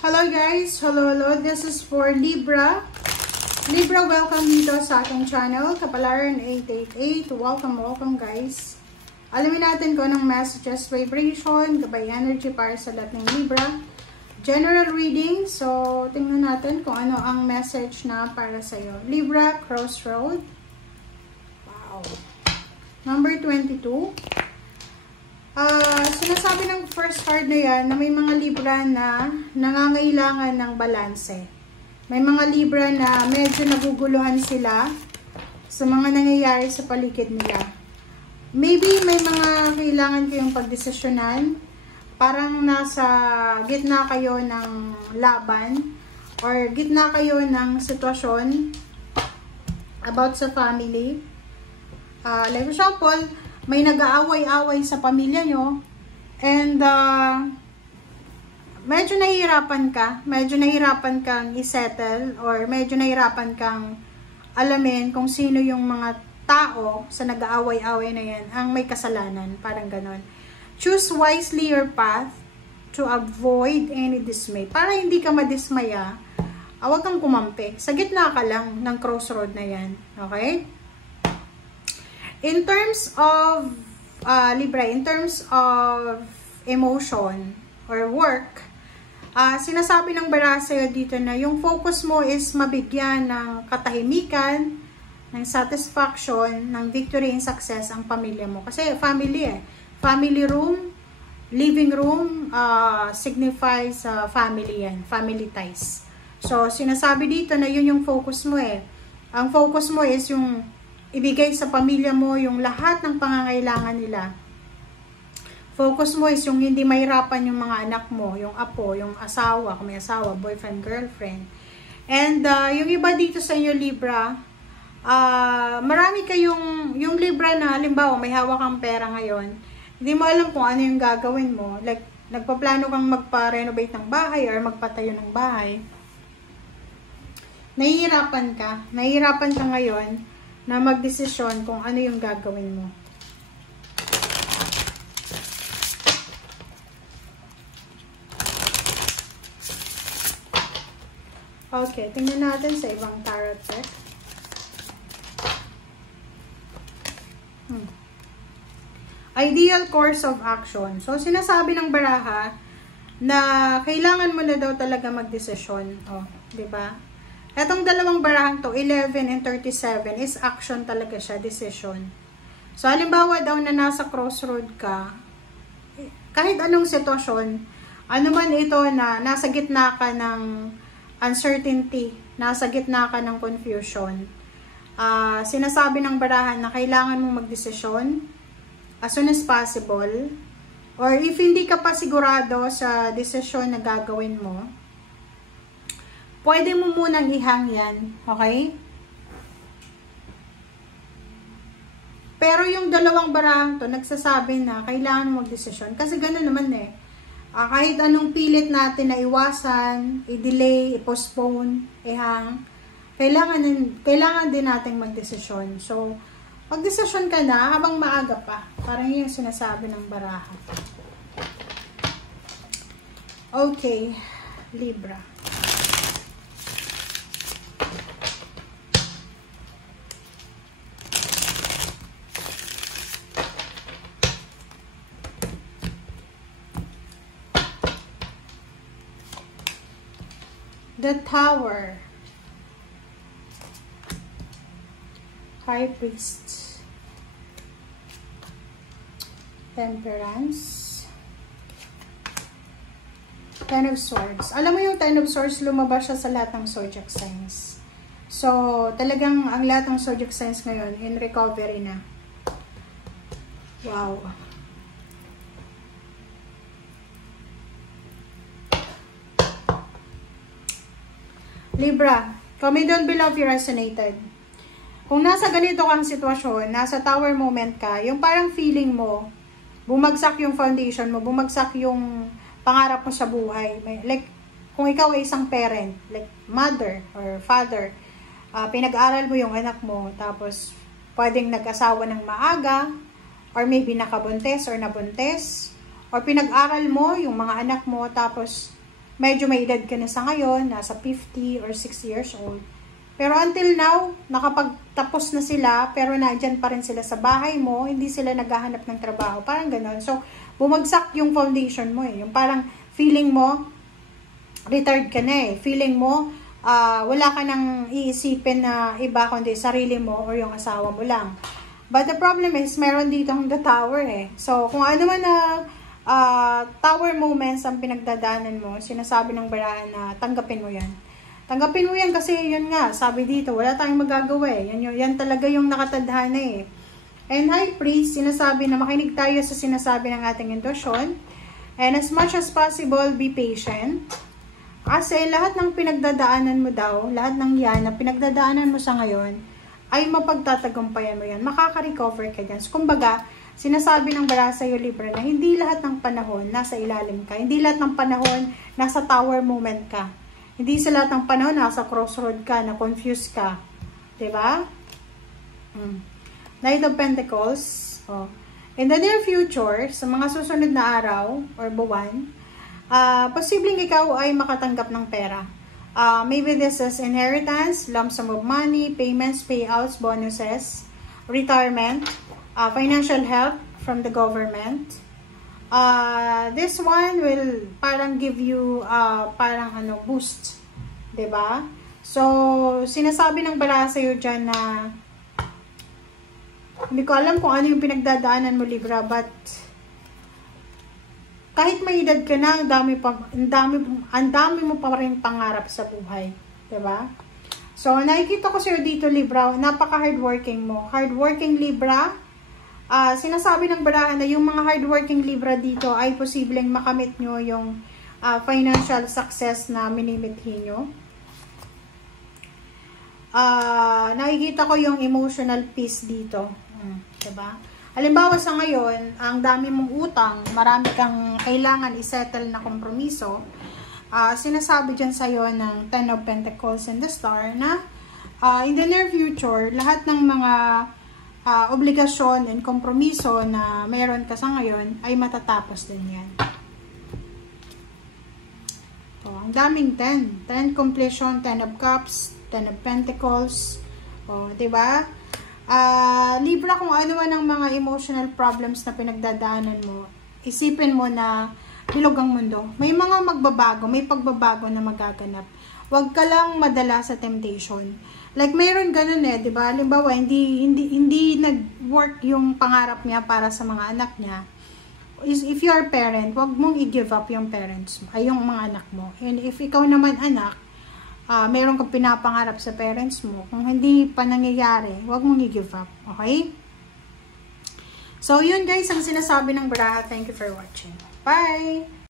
Hello guys! Hello! This is for Libra. Libra, welcome dito sa aking channel, Kapalaran 888. Welcome guys. Alamin natin kung anong messages, vibration, gabay energy para sa lahat ng Libra. General reading. So, tingnan natin kung ano ang message na para sa'yo. Libra, Crossroad. Wow. Number 22. Sinasabi ng first card na yan na may mga Libra na nangangailangan ng balanse. May mga Libra na medyo naguguluhan sila sa mga nangyayari sa paligid nila. Maybe may mga kailangan kayong pagdesisyonan. Parang nasa gitna kayo ng laban or gitna kayo ng sitwasyon about sa family. Like for example, may nag-aaway-away sa pamilya nyo and medyo nahihirapan kang isettle or medyo nahihirapan kang alamin kung sino yung mga tao sa nag-aaway-away na yan ang may kasalanan, parang ganon. Choose wisely your path to avoid any dismay. Para hindi ka madismaya, huwag kang kumampi. Sa gitna ka lang ng crossroad na yan. Okay? In terms of, Libra, in terms of emotion or work, sinasabi ng baraha sa'yo dito na yung focus mo is mabigyan ng katahimikan, ng satisfaction, ng victory and success ang pamilya mo. Kasi family Family room, living room, signifies family yan, family ties. So, sinasabi dito na yun yung focus mo Ang focus mo is yung ibigay sa pamilya mo yung lahat ng pangangailangan nila. Focus mo is yung hindi mahirapan yung mga anak mo, yung apo, yung asawa, kung may asawa, boyfriend, girlfriend. And yung iba dito sa inyo, Libra, marami kayong, yung Libra na, halimbawa, may hawak kang pera ngayon, hindi mo alam kung ano yung gagawin mo. Like, nagpaplano kang magpa-renovate ng bahay or magpatayo ng bahay. Nahihirapan ka ngayon na magdesisyon kung ano yung gagawin mo. Okay, tingnan natin sa ibang tarot deck. Ideal course of action. So, sinasabi ng baraha na kailangan mo na daw talaga magdesisyon. Di ba? Etong dalawang barahang to, 11 and 37, is action talaga siya, decision. So, halimbawa daw na nasa crossroad ka, kahit anong sitwasyon, ano man ito na nasa gitna ka ng uncertainty, nasa gitna ka ng confusion, sinasabi ng barahan na kailangan mong magdesisyon as soon as possible, or if hindi ka pa sigurado sa desisyon na gagawin mo, pwede mo munang ihang yan, okay? Pero yung dalawang barahang to, nagsasabi na kailangan mo magdesisyon. Kasi gano'n naman kahit anong pilit natin na iwasan, i-delay, i-postpone, ihang, kailangan din natin magdesisyon. So, magdesisyon ka na habang maaga pa. Parang yung sinasabi ng baraha. Okay, Libra. The Tower. High Priest. Temperance. Ten of Swords. Alam mo yung Ten of Swords, lumabas siya sa lahat ng zodiac signs. So, talagang ang lahat ng zodiac signs ngayon in recovery na. Wow. Libra, comment down below if you resonated. Kung nasa ganito kang sitwasyon, nasa tower moment ka, yung parang feeling mo, bumagsak yung foundation mo, bumagsak yung pangarap mo sa buhay. Like, kung ikaw ay isang parent, like mother or father, pinag-aral mo yung anak mo, tapos pwedeng nag-asawa ng maaga, or maybe nakabuntes or nabuntes, or pinag-aral mo yung mga anak mo, tapos medyo may edad ka na sa ngayon, nasa 50 or 60 years old. Pero until now, nakapagtapos na sila, pero nandyan pa rin sila sa bahay mo, hindi sila naghahanap ng trabaho. Parang ganon. So, bumagsak yung foundation mo eh. Yung parang feeling mo, retired ka na eh. Feeling mo, wala ka nang iisipin na iba kundi sarili mo or yung asawa mo lang. But the problem is, meron dito the tower eh. So, kung ano man na tower moments ang pinagdadaanan mo, sinasabi ng barahan na tanggapin mo yan. Tanggapin mo yan kasi yun nga, sabi dito, wala tayong magagawa eh. Yan talaga yung nakatadhana eh. And High Priest, sinasabi na makinig tayo sa sinasabi ng ating intuition. And as much as possible, be patient. Kasi lahat ng pinagdadaanan mo daw, lahat ng yan na pinagdadaanan mo sa ngayon, ay mapagtatagumpayan mo yan. Makaka-recover ka dyan. So, kumbaga, sinasabi ng bara sa'yo, Libra, na hindi lahat ng panahon nasa ilalim ka. Hindi lahat ng panahon nasa tower moment ka. Hindi sa lahat ng panahon nasa crossroad ka, na confused ka. Diba? Knight of Pentacles. Oh. In the near future, sa mga susunod na araw or buwan, posibleng ikaw ay makatanggap ng pera. Maybe this is inheritance, lump sum of money, payments, payouts, bonuses, retirement, financial help from the government. This one will parang give you parang boost, 'di ba? So, sinasabi ng bara sa'yo dyan na hindi ko alam kung ano yung pinagdadaanan mo, Libra, but kahit may edad ka na, ang dami mo pa rin pangarap sa buhay, 'di ba? So, nakikita ko sa'yo dito, Libra, napaka-hardworking mo. Hardworking Libra. Sinasabi ng barahan na yung mga hardworking Libra dito ay posibleng makamit nyo yung financial success na minimithi nyo. Nakikita ko yung emotional peace dito. Diba? Halimbawa sa ngayon, ang dami mong utang, marami kang kailangan isettle na kompromiso. Sinasabi dyan sa'yo ng Ten of Pentacles and the Star na in the near future, lahat ng mga obligasyon and kompromiso na mayroon ka sa ngayon ay matatapos din yan. Ang daming 10. 10 completion, 10 of cups, 10 of pentacles. Diba? Libra, kung ano man ang mga emotional problems na pinagdadaanan mo, isipin mo na bilog ang mundo. May mga magbabago, may pagbabago na magaganap. Huwag ka lang madala sa temptation. Like, mayroon ganun eh, di ba? Halimbawa, hindi nag-work yung pangarap niya para sa mga anak niya. If you are parent, huwag mong i-give up yung parents mo, ay yung mga anak mo. And if ikaw naman anak, mayroon kang pinapangarap sa parents mo, kung hindi pa nangyayari, huwag mong i-give up. Okay? So, yun guys, ang sinasabi ng baraha. Thank you for watching. Bye!